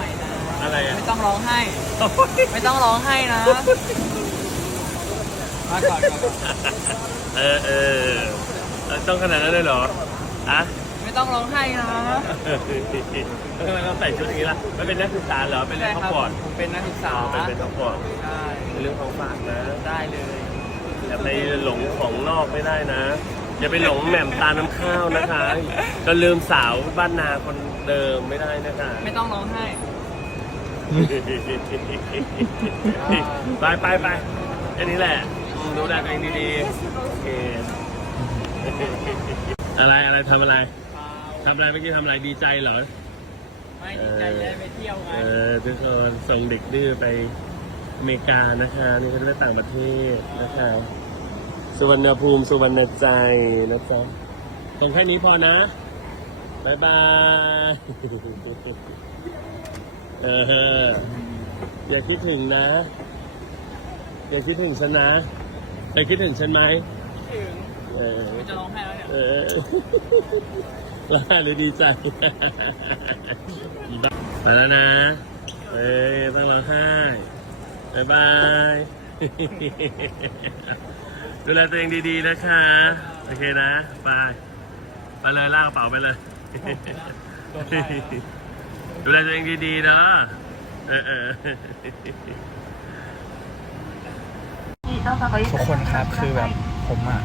ม่นะอะไรอะ ไม่ต้องร้องไห้ ไม่ต้องร้องไห้นะมาก่อนก่อนก่อนเออเออเออต้องขนาดนั้นเลยเหรออะไม่ต้องร้องไห้นะแล้วทำไมต้องใส่ชุดอย่างนี้ล่ะไม่เป็นนักศึกษาเหรอเป็นเล่นใช่ข้าวบอร์ดผมเป็นนักศึกษาเป็นเป็นข้าวบอร์ดใช่เป็นเรื่องของฝากนะได้เลยอย่าไปหลงของนอกไม่ได้นะ อย่าไปหลงแหม่มตาน้ำข้าวนะคะ ก็ลืมสาวบ้านนาคน เดิมไม่ได้นะคะ ไม่ต้องร้องไห้ ไปไปไปแค่นี้แหละอืมดูแลตัวเองดีๆโอเคอะไรอะไรทำอะไรทำอะไรเมื่อกี้ทำอะไรดีใจเหรอ ไม่ดีใจได้ไปเที่ยวไงเออทุกคนส่งเด็กดื้อไปอเมริกานะคะ นี่เขาไปต่างประเทศนะคะ สุวรรณภูมิสุวรรณใจนะจ๊ะส่งแค่นี้พอนะ บายบายเอออย่าคิดถึงนะ อย่าคิดถึงฉันนะเคยคิดถึงฉันไหมถึงเออจะร้องไห้แล้วเนี่ยเออแล้วเลยดีใจไปแล้วนะเอ้ยต้องร้องไห้บายบายดูแลตัวเองดีๆนะคะ โอเคนะ ไป ไปเลยลากกระเป๋าไปเลย ดูแลตัวเองดีๆเนาะเออเออทุกคนครับคือแบบผมอะ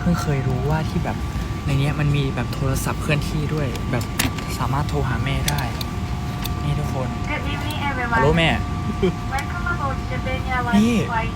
เพิ่งเคยรู้ว่าที่แบบในเนี้ยมันมีแบบโทรศัพท์เคลื่อนที่ด้วย แบบสามารถโทรหาแม่ได้ นี่ทุกคน Good evening, ฮัลโหล everyone. แม่ Welcome aboard Japan นี่ Airlines flight